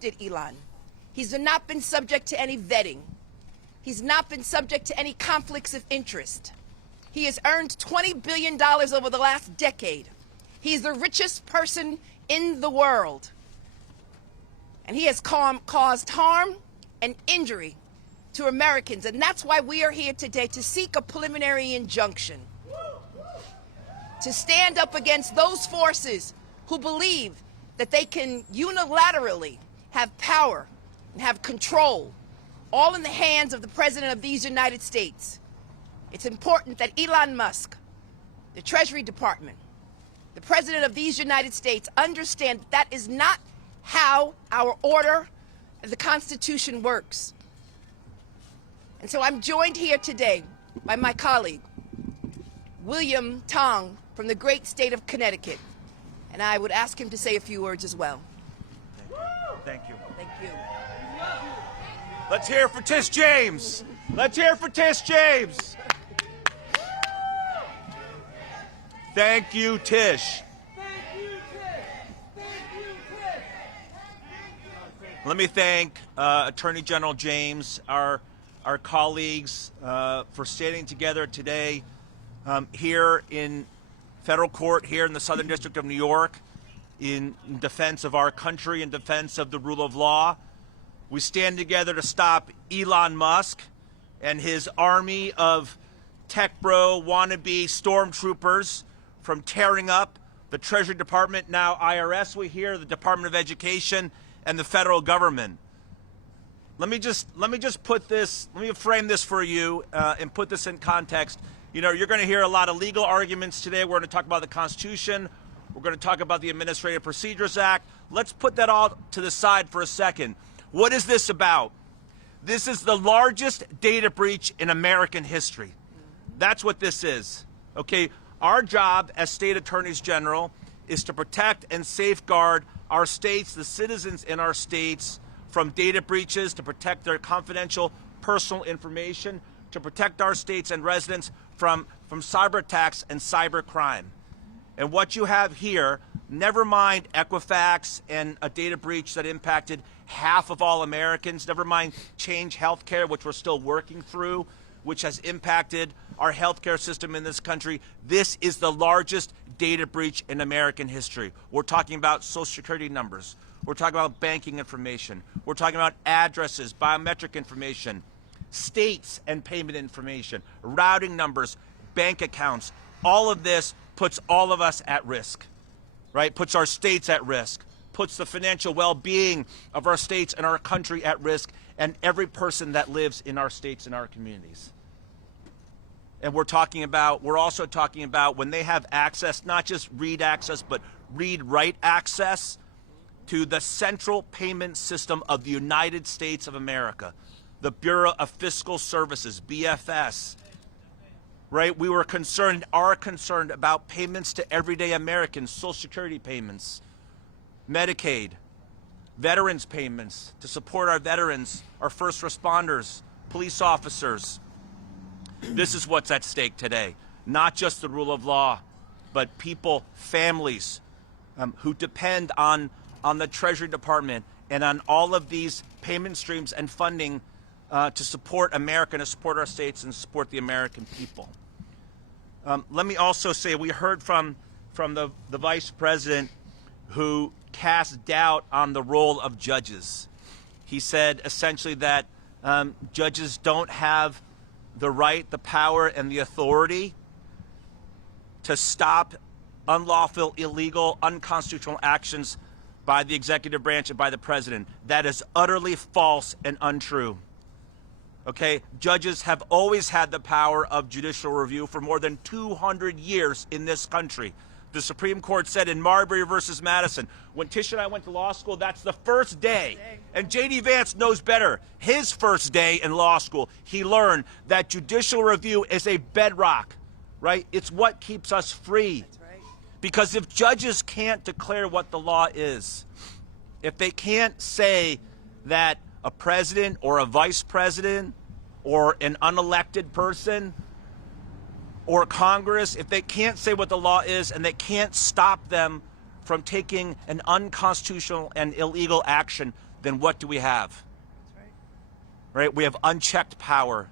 elected Elon. He's not been subject to any vetting. He's not been subject to any conflicts of interest. He has earned $20 billion over the last decade. He's the richest person in the world. And he has caused harm and injury to Americans. And that's why we are here today, to seek a preliminary injunction, to stand up against those forces who believe that they can unilaterally have power and have control, all in the hands of the President of these United States. It's important that Elon Musk, the Treasury Department, the President of these United States understand that is not how our order of the Constitution works. And so I'm joined here today by my colleague, William Tong, from the great state of Connecticut. And I would ask him to say a few words as well. Thank you. Thank you. Let's hear for Tish James. Let's hear for Tish James. Thank you, Tish. Let me thank Attorney General James, our colleagues, for standing together today here in federal court here in the Southern District of New York in defense of our country, in defense of the rule of law. We stand together to stop Elon Musk and his army of tech bro wannabe stormtroopers from tearing up the Treasury Department, now IRS, we hear, the Department of Education, and the federal government. Let me just put this, let me frame this for you and put this in context. You know, you're going to hear a lot of legal arguments today. We're going to talk about the Constitution. We're going to talk about the Administrative Procedures Act. Let's put that all to the side for a second. What is this about? This is the largest data breach in American history. That's what this is. Okay, our job as state attorneys general is to protect and safeguard our states, the citizens in our states, from data breaches, to protect their confidential personal information, to protect our states and residents from cyber attacks and cyber crime. And what you have here, never mind Equifax and a data breach that impacted half of all Americans, never mind Change Healthcare, which we're still working through, which has impacted our healthcare system in this country. This is the largest data breach in American history. We're talking about Social Security numbers. We're talking about banking information. We're talking about addresses, biometric information, states and payment information, routing numbers, bank accounts. All of this puts all of us at risk, right? Puts our states at risk, puts the financial well-being of our states and our country at risk, and every person that lives in our states and our communities. And we're also talking about when they have access, not just read access, but read-write access to the central payment system of the United States of America, the Bureau of Fiscal Services, BFS, right? We are concerned about payments to everyday Americans, Social Security payments, Medicaid, veterans payments to support our veterans, our first responders, police officers. This is what's at stake today. Not just the rule of law, but people, families who depend on the Treasury Department and on all of these payment streams and funding to support America, to support our states, and support the American people. Let me also say, we heard from the Vice President who cast doubt on the role of judges. He said essentially that judges don't have the right, the power, and the authority to stop unlawful, illegal, unconstitutional actions by the executive branch and by the president. That is utterly false and untrue. Okay, judges have always had the power of judicial review for more than 200 years in this country. The Supreme Court said in Marbury versus Madison, when Tish and I went to law school, that's the first day. And J.D. Vance knows better. His first day in law school, he learned that judicial review is a bedrock, right? It's what keeps us free. That's right. Because if judges can't declare what the law is, if they can't say that a president or a vice president or an unelected person or Congress, if they can't say what the law is and they can't stop them from taking an unconstitutional and illegal action, then what do we have? Right? We have unchecked power.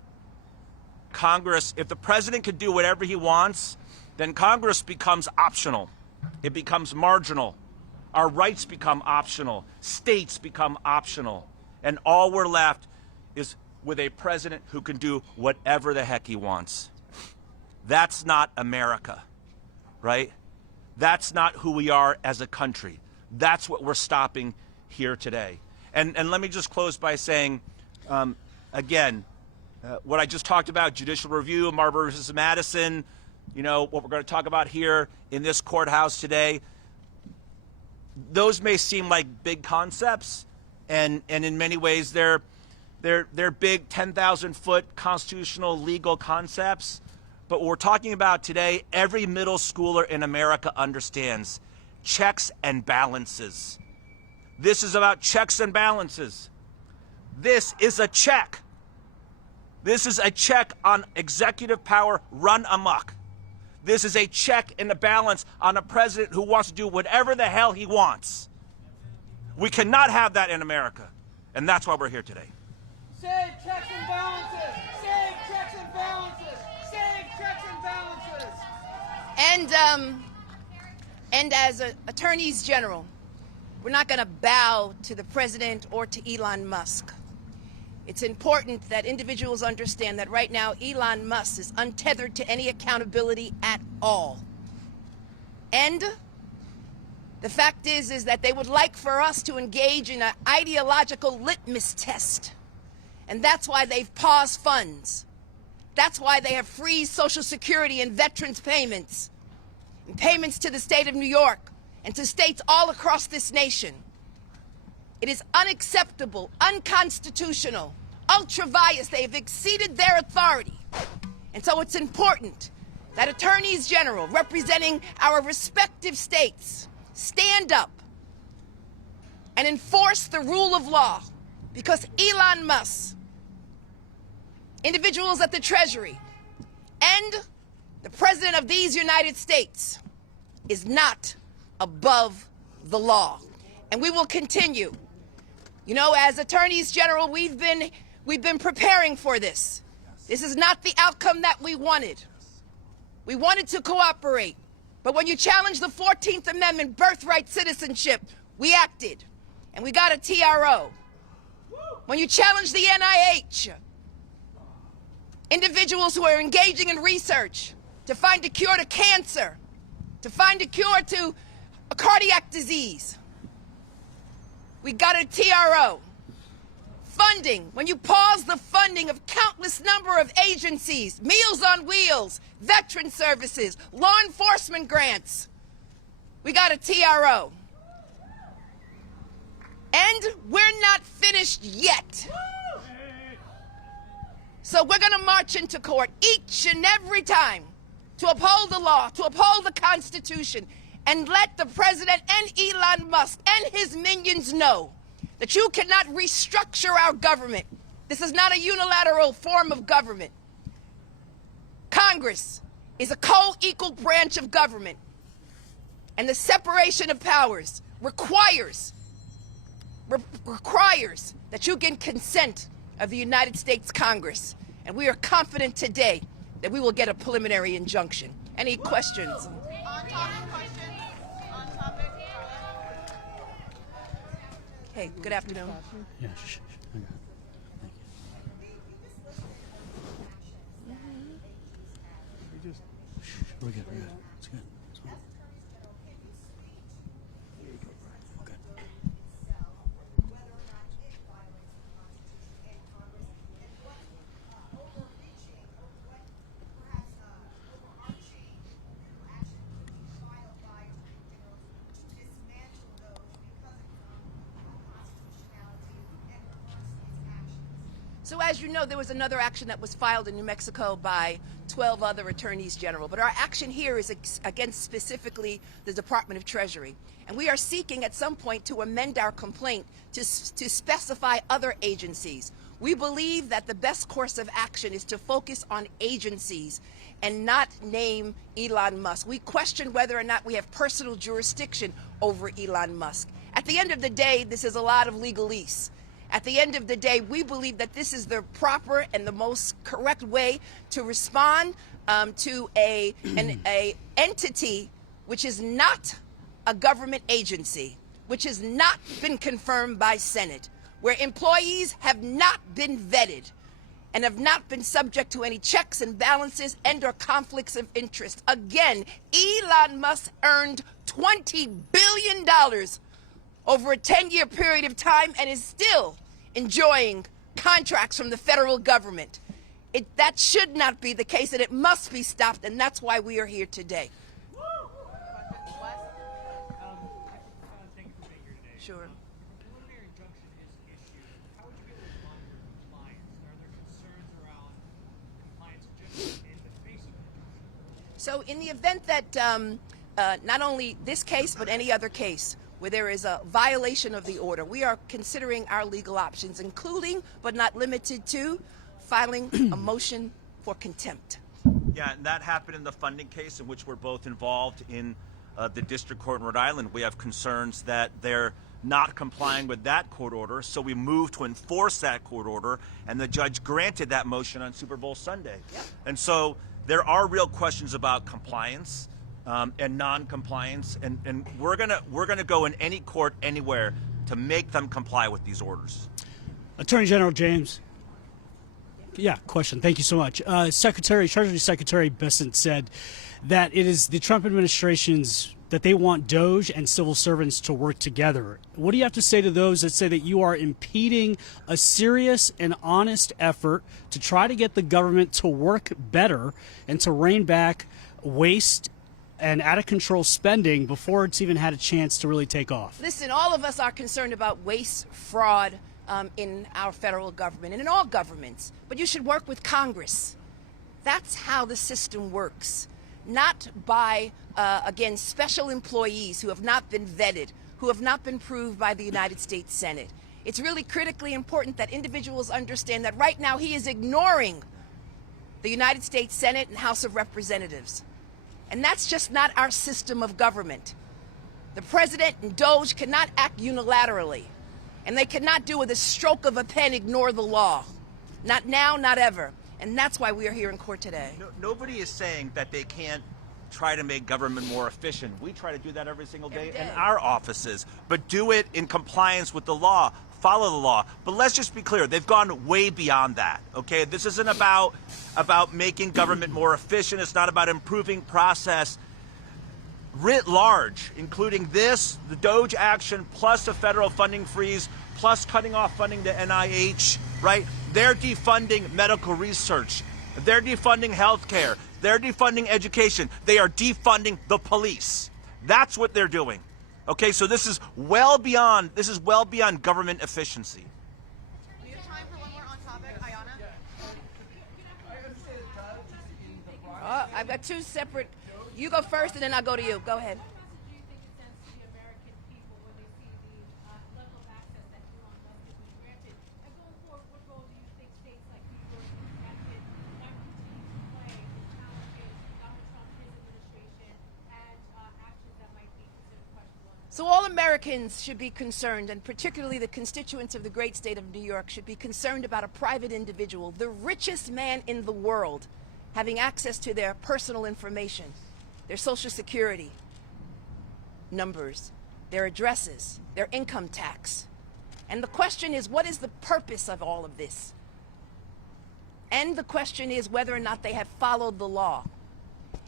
Congress, if the president could do whatever he wants, then Congress becomes optional. It becomes marginal. Our rights become optional. States become optional. And all we're left is with a president who can do whatever the heck he wants. That's not America, right? That's not who we are as a country. That's what we're stopping here today. And let me just close by saying, again, what I just talked about, judicial review, Marbury versus Madison, you know, what we're going to talk about here in this courthouse today, those may seem like big concepts, and in many ways they're big 10,000-foot constitutional legal concepts. But what we're talking about today, every middle schooler in America understands checks and balances. This is about checks and balances. This is a check. This is a check on executive power run amok. This is a check and a balance on a president who wants to do whatever the hell he wants. We cannot have that in America, and that's why we're here today. Save checks and balances! Save checks and balances! Save checks and balances! And as attorneys general, we're not going to bow to the president or to Elon Musk. It's important that individuals understand that right now Elon Musk is untethered to any accountability at all. And the fact is that they would like for us to engage in an ideological litmus test. And that's why they've paused funds. That's why they have freezed Social Security and veterans payments, and payments to the state of New York and to states all across this nation. It is unacceptable, unconstitutional, ultra-vires. They have exceeded their authority. And so it's important that attorneys general representing our respective states stand up and enforce the rule of law, because Elon Musk, individuals at the Treasury, and the President of these United States is not above the law. And we will continue. You know, as attorneys general, we've been preparing for this. This is not the outcome that we wanted. We wanted to cooperate. But when you challenge the 14th Amendment, birthright citizenship, we acted. And we got a TRO. When you challenge the NIH, individuals who are engaging in research to find a cure to cancer, to find a cure to a cardiac disease, we got a TRO. Funding, when you pause the funding of countless number of agencies, Meals on Wheels, veteran services, law enforcement grants, we got a TRO. And we're not finished yet. So we're going to march into court each and every time to uphold the law, to uphold the Constitution, and let the president and Elon Musk and his minions know that you cannot restructure our government. This is not a unilateral form of government. Congress is a co-equal branch of government, and the separation of powers requires that you get consent of the United States Congress. And we are confident today that we will get a preliminary injunction. Any questions? On topic questions. On topic. Hey, good afternoon. Yeah, shh. I got it. Thank you. Shh, we're good. It's good. It's fine. Okay. So as you know, there was another action that was filed in New Mexico by 12 other attorneys general. But our action here is against specifically the Department of Treasury. And we are seeking at some point to amend our complaint to specify other agencies. We believe that the best course of action is to focus on agencies and not name Elon Musk. We question whether or not we have personal jurisdiction over Elon Musk. At At the end of the day, this is a lot of legalese. At the end of the day, we believe that this is the proper and the most correct way to respond to an entity which is not a government agency, which has not been confirmed by Senate, where employees have not been vetted and have not been subject to any checks and balances and or conflicts of interest. Again, Elon Musk earned $20 billion over a 10-year period of time and is still enjoying contracts from the federal government. That should not be the case, and it must be stopped, and that's why we are here today. Thank you for being here today. Sure. If a preliminary injunction is issued, how would you be able to monitor compliance? Are there concerns around compliance just in the face of an injunction? So in the event that not only this case, but any other case where there is a violation of the order, we are considering our legal options, including, but not limited to, filing a motion for contempt. Yeah, and that happened in the funding case in which we're both involved in the district court in Rhode Island. We have concerns that they're not complying with that court order, so we moved to enforce that court order, and the judge granted that motion on Super Bowl Sunday. Yep. And so there are real questions about compliance and non-compliance, and we're gonna go in any court anywhere to make them comply with these orders. Attorney General James. Yeah, question. Thank you so much. Treasury Secretary Bessent said that it is the Trump administration's that they want DOJ and civil servants to work together. What do you have to say to those that say that you are impeding a serious and honest effort to try to get the government to work better and to rein back waste and out-of-control spending before it's even had a chance to really take off? Listen, all of us are concerned about waste, fraud in our federal government and in all governments, but you should work with Congress. That's how the system works. Not by, again, special employees who have not been vetted, who have not been proved by the United States Senate. It's really critically important that individuals understand that right now he is ignoring the United States Senate and House of Representatives. And that's just not our system of government. The president and DOJ cannot act unilaterally, and they cannot do with a stroke of a pen ignore the law. Not now, not ever. And that's why we are here in court today. Nobody is saying that they can't try to make government more efficient. We try to do that every single day in our offices, but do it in compliance with the law. Follow the law. But let's just be clear, they've gone way beyond that, okay? This isn't about making government more efficient. It's not about improving process writ large, including this, the DOJ action, plus a federal funding freeze, plus cutting off funding to NIH, right? They're defunding medical research. They're defunding healthcare. They're defunding education. They are defunding the police. That's what they're doing. Okay, so this is well beyond government efficiency. We have time for one more on topic. Ayana? I've got two separate. You go first, and then I'll go to you. Go ahead. What message do you think it sends to the American people when they see the level of access that Elon Musk has been granted? And going forward, what role do you think states like New York and Connecticut might continue to play in challenging Donald Trump, his administration, and actions that might be considered questionable? So all Americans should be concerned, and particularly the constituents of the great state of New York should be concerned about a private individual, the richest man in the world, having access to their personal information, their Social Security numbers, their addresses, their income tax. And the question is, what is the purpose of all of this? And the question is whether or not they have followed the law.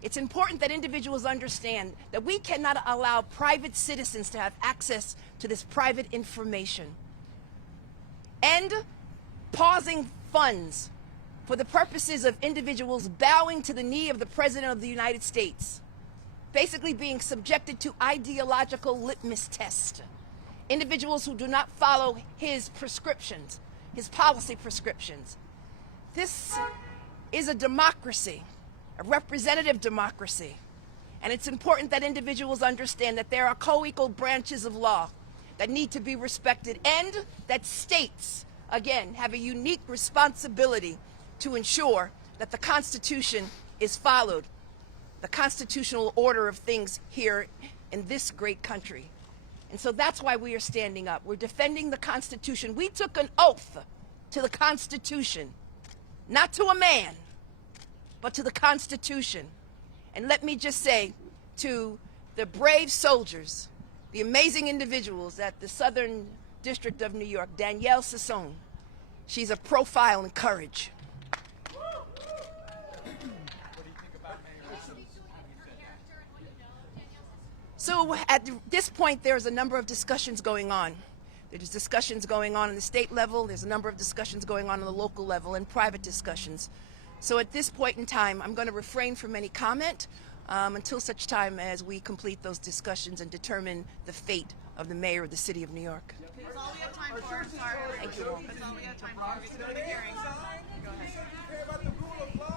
It's important that individuals understand that we cannot allow private citizens to have access to this private information. And pausing funds for the purposes of individuals bowing to the knee of the President of the United States, basically being subjected to ideological litmus tests. Individuals who do not follow his prescriptions, his policy prescriptions. This is a democracy, a representative democracy. And it's important that individuals understand that there are co-equal branches of law that need to be respected, and that states, again, have a unique responsibility to ensure that the Constitution is followed, the constitutional order of things here in this great country. And so that's why we are standing up. We're defending the Constitution. We took an oath to the Constitution, not to a man, but to the Constitution. And let me just say to the brave soldiers, the amazing individuals at the Southern District of New York, Danielle Sassone, she's a profile in courage. So at this point, there's a number of discussions going on. There's discussions going on the state level. There's a number of discussions going on the local level and private discussions. So at this point in time, I'm going to refrain from any comment until such time as we complete those discussions and determine the fate of the mayor of the city of New York. That's all we have time for. Sorry. Thank you. That's all we have time for. We have to go to the hearing. Go ahead.